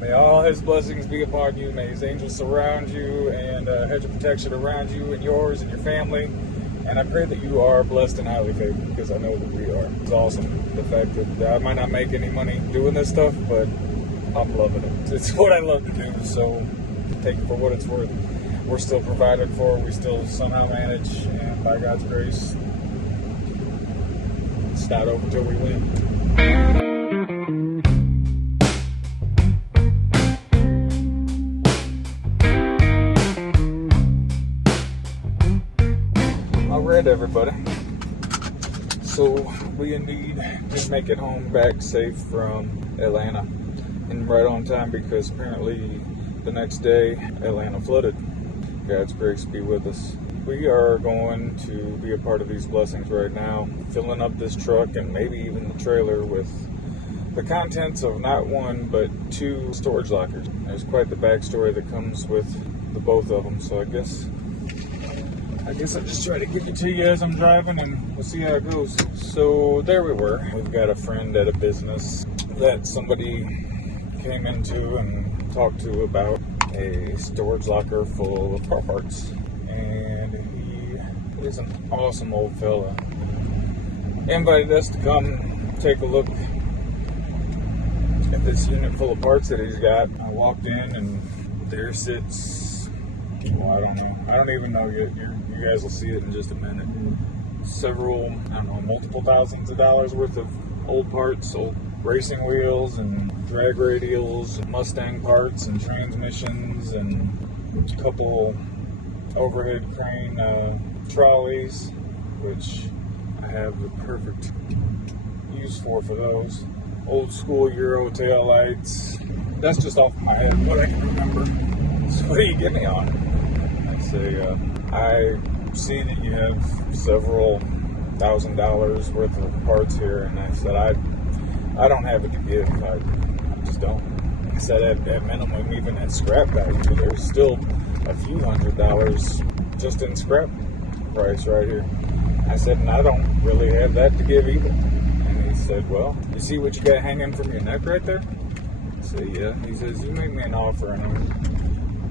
May all his blessings be upon you. May his angels surround you and a hedge of protection around you and yours and your family. And I pray that you are blessed and highly favored, because I know that we are. It's awesome. The fact that I might not make any money doing this stuff, but I'm loving it. It's what I love to do, so take it for what it's worth. We're still provided for. We still somehow manage, and by God's grace, it's not over till we win. Alright, everybody, so we indeed did make it home back safe from Atlanta, and right on time, because apparently the next day Atlanta flooded. God's grace be with us. We are going to be a part of these blessings right now, filling up this truck and maybe even the trailer with the contents of not one but 2 storage lockers. There's quite the backstory that comes with the both of them, so I guess I'll just try to give it to you as I'm driving, and we'll see how it goes. So there we were. We've got a friend at a business that somebody came into and talked to about a storage locker full of car parts. And he is an awesome old fella. Invited us to come take a look at this unit full of parts that he's got. I walked in, and there sits, well, I don't know. I don't even know yet. You guys will see it in just a minute. Several, I don't know, multiple thousands of dollars worth of old parts, old racing wheels and drag radials, and Mustang parts and transmissions, and a couple overhead crane trolleys, which I have the perfect use for those. Old school Euro tail lights. That's just off my head, what I can remember. So what do you get me on? I say, I see that you have several $1,000s worth of parts here, and I said, I don't have it to give. I just don't. I said, at minimum, even at scrap value, there's still a few $100s just in scrap price right here. I said, and I don't really have that to give either. And he said, well, you see what you got hanging from your neck right there? I said, yeah. He says, you make me an offer, and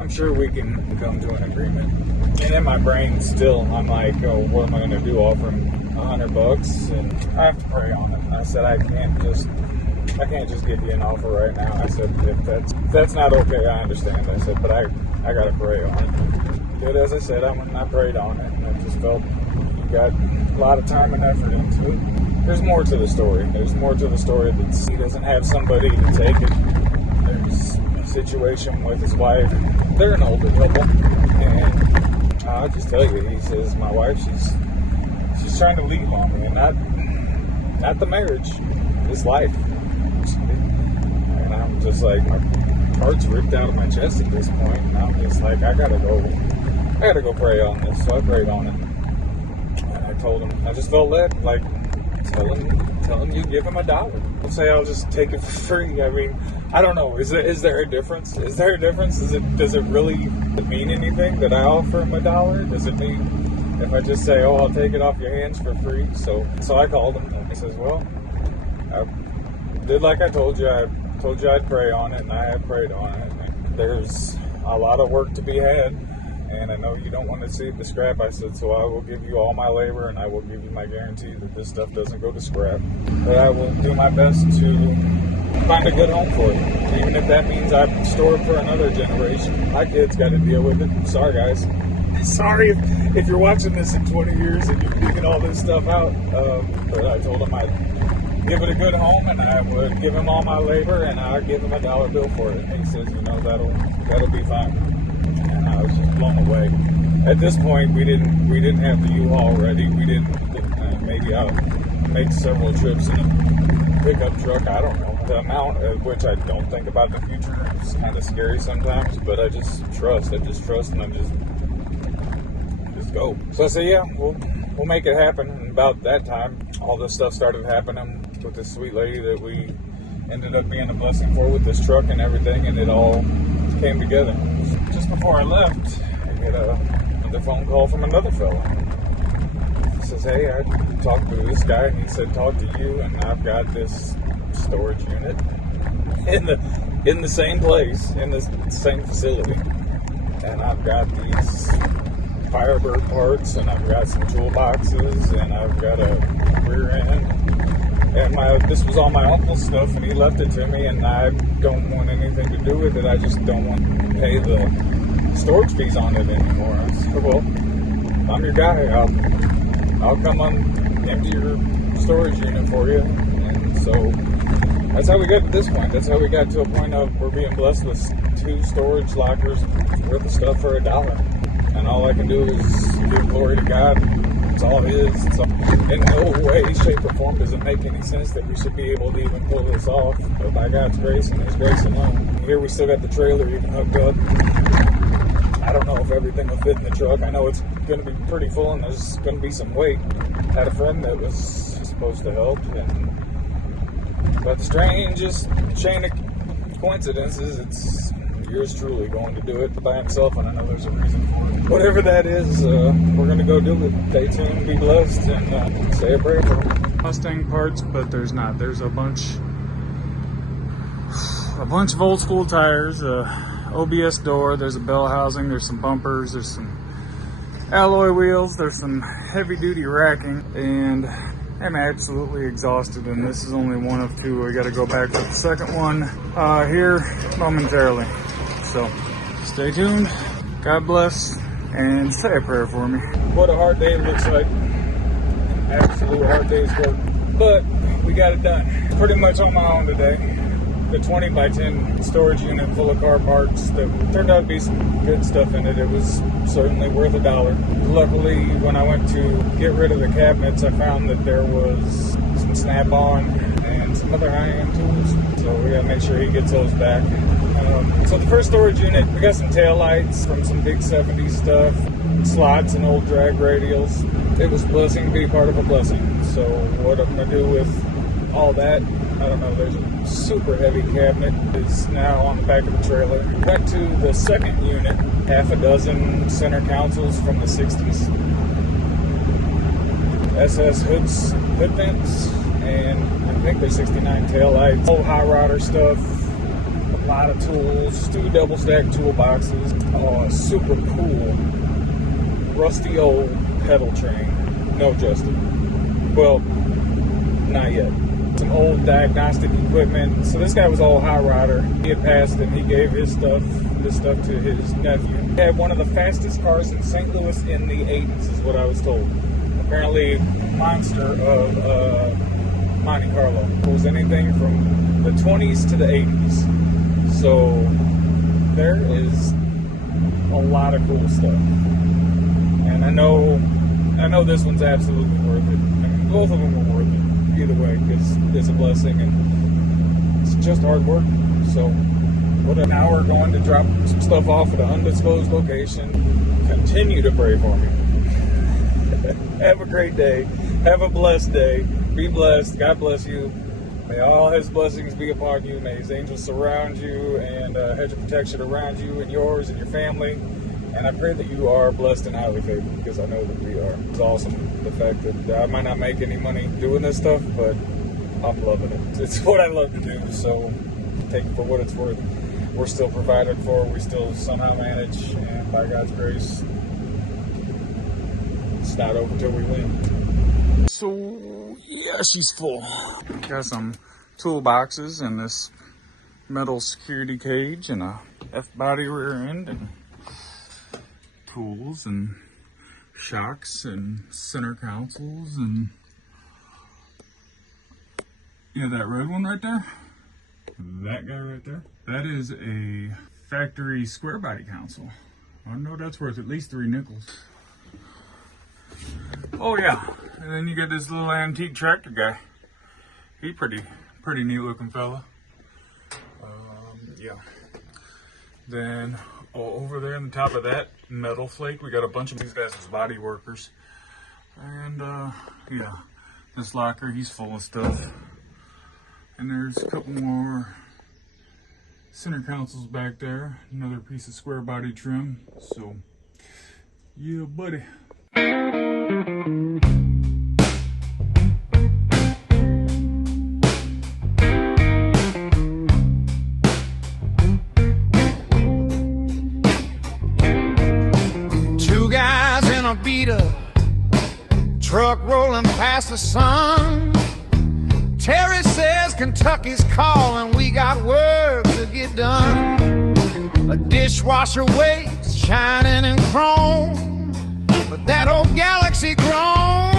I'm sure we can come to an agreement. And in my brain still, I'm like, oh, what am I going to do? Offer him $100? And I have to pray on it. I said, I can't just give you an offer right now. I said, if that's not okay, I understand. I said, but I got to pray on it. But as I said, I prayed on it, and I just felt you got a lot of time and effort into it. There's more to the story. There's more to the story that he doesn't have somebody to take it. There's a situation with his wife. They're an older couple, and I'll just tell you, he says, my wife, she's trying to leave on me, and not the marriage, this life. And I'm just like, my heart's ripped out of my chest at this point, and I'm just like, I gotta go pray on this. So I prayed on it, and I told him, I just felt led, like, tell him you give him $1. Let's say I'll just take it for free. I mean, I don't know. Is there a difference? Is there a difference? Does it really mean anything that I offer him $1? Does it mean if I just say, oh, I'll take it off your hands for free? So I called him. He says, well, I did like I told you. I told you I'd pray on it, and I have prayed on it. There's a lot of work to be had, and I know you don't want to see the scrap. I said, so I will give you all my labor, and I will give you my guarantee that this stuff doesn't go to scrap. But I will do my best to find a good home for it, even if that means I store it for another generation. My kids got to deal with it. Sorry, guys. Sorry if you're watching this in 20 years and you're digging all this stuff out. But I told him I'd give it a good home, and I would give him all my labor, and I'd give him $1 bill for it. And he says, that'll be fine. And I was just blown away. At this point, we didn't have the U-Haul ready. We didn't. Maybe I'll make several trips in a pickup truck. I don't know. The amount at which I don't think about the future is kind of scary sometimes, but I just trust, and I just go. So I say, yeah, we'll make it happen. And about that time, all this stuff started happening with this sweet lady that we ended up being a blessing for with this truck and everything, and it all came together. Just before I left, I get another phone call from another fellow. He says, hey, I talked to this guy, and he said, talk to you, and I've got this storage unit in in the same place, in the same facility. And I've got these Firebird parts, and I've got some toolboxes, and I've got a rear end. And this was all my uncle's stuff, and he left it to me, and I don't want anything to do with it. I just don't want to pay the storage fees on it anymore. I said, well, I'm your guy. I'll come empty your storage unit for you. And so that's how we got to this point. That's how we got to a point of we're being blessed with 2 storage lockers worth of stuff for $1. And all I can do is give glory to God. It's all His. In no way, shape, or form does it make any sense that we should be able to even pull this off. But by God's grace and His grace alone. Here we still got the trailer even hooked up. I don't know if everything will fit in the truck. I know it's going to be pretty full and there's going to be some weight. I had a friend that was supposed to help, but the strangest chain of coincidences, it's yours truly going to do it by himself, and I know there's a reason for it. Whatever that is, we're going to go do it. Stay tuned, be blessed, and say a prayer for him. Mustang parts, but there's not. There's a bunch of old school tires, OBS door, there's a bell housing, there's some bumpers, there's some alloy wheels, there's some heavy duty racking, and I'm absolutely exhausted, and this is only one of 2. We got to go back to the second one here momentarily. So stay tuned, God bless, and say a prayer for me. What a hard day it looks like. Absolute hard day's work, but we got it done. Pretty much on my own today. The 20 by 10 storage unit full of car parts that turned out to be some good stuff in it. It was certainly worth $1. Luckily, when I went to get rid of the cabinets, I found that there was some snap-on and some other high-end tools. So we gotta make sure he gets those back. So the first storage unit, we got some tail lights from some big 70s stuff, slots and old drag radials. It was a blessing to be part of a blessing. So what I'm gonna do with all that, I don't know. There's a super heavy cabinet is now on the back of the trailer. Went to the second unit, half a dozen center consoles from the 60s. SS hood vents, and I think they're 69 taillights. Old high rider stuff, a lot of tools, 2 double stack toolboxes. Oh, super cool, rusty old pedal train. No, Justin. Well, not yet. Some old diagnostic equipment. So this guy was all high rider. He had passed and he gave this stuff to his nephew. He had one of the fastest cars in St. Louis in the 80s, is what I was told. Apparently, monster of Monte Carlo. It was anything from the 20s to the 80s. So there is a lot of cool stuff. And I know this one's absolutely worth it. I mean, both of them are worth it. Either way, because it's a blessing and it's just hard work. So, now we're going to drop some stuff off at an undisclosed location. Continue to pray for me. Have a great day. Have a blessed day. Be blessed. God bless you. May all His blessings be upon you. May His angels surround you and hedge of protection around you and yours and your family. And I pray that you are blessed and highly favored, because I know that we are. It's awesome, the fact that I might not make any money doing this stuff, but I'm loving it. It's what I love to do, so take it for what it's worth. We're still provided for, we still somehow manage, and by God's grace, it's not over till we win. So, yeah, she's full. Got some toolboxes and this metal security cage and a F-body rear end and tools and shocks and center consoles, and yeah, that red one right there, that guy right there, that is a factory square body console. I know that's worth at least 3 nickels. Oh yeah, and then you get this little antique tractor guy. He pretty neat looking fella. Yeah. Then over there on the top of that metal flake, we got a bunch of these guys as body workers. And yeah, this locker, he's full of stuff. And there's a couple more center consoles back there. Another piece of square body trim. So, yeah, buddy. truck rolling past the sun. Terry says Kentucky's calling, we got work to get done. A dishwasher waits, shining in chrome, but that old Galaxy grown.